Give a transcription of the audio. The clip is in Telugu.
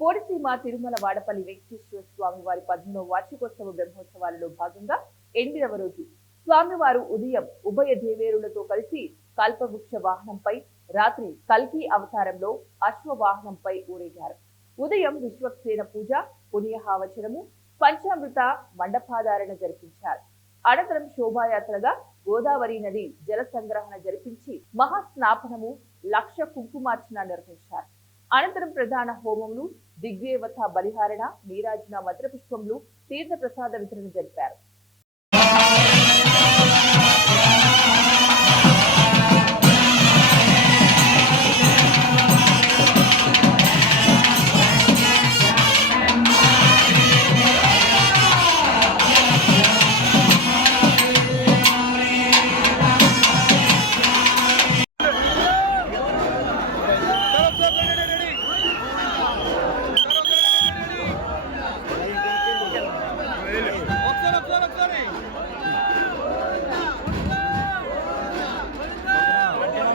కోనసీమ తిరుమల వాడపల్లి వెంకటేశ్వర స్వామి వారి 13వ వార్షికోత్సవ బ్రహ్మోత్సవాలలో భాగంగా 8వ రోజు స్వామివారు ఉదయం ఉభయ దేవేరులతో కలిసి కల్పవృక్ష వాహనంపై, రాత్రి కల్కి అవతారంలో అశ్వవాహనంపై ఊరేగారు. ఉదయం విశ్వక్సేన పూజ, పుణ్యహావచనము, పంచామృత మండపాధారణ జరిపించారు. అనంతరం శోభాయాత్రగా గోదావరి నది జల సంగ్రహణ జరిపించి మహాస్నాపనము, లక్ష కుంకుమార్చన నిర్వహించారు. అనంతరం ప్రధాన హోమములు, దిగ్వేవత బలిహారణ, నీరాజన మంత్రపుష్పములు, తీర్థ ప్రసాద వితరణ జరిపారు.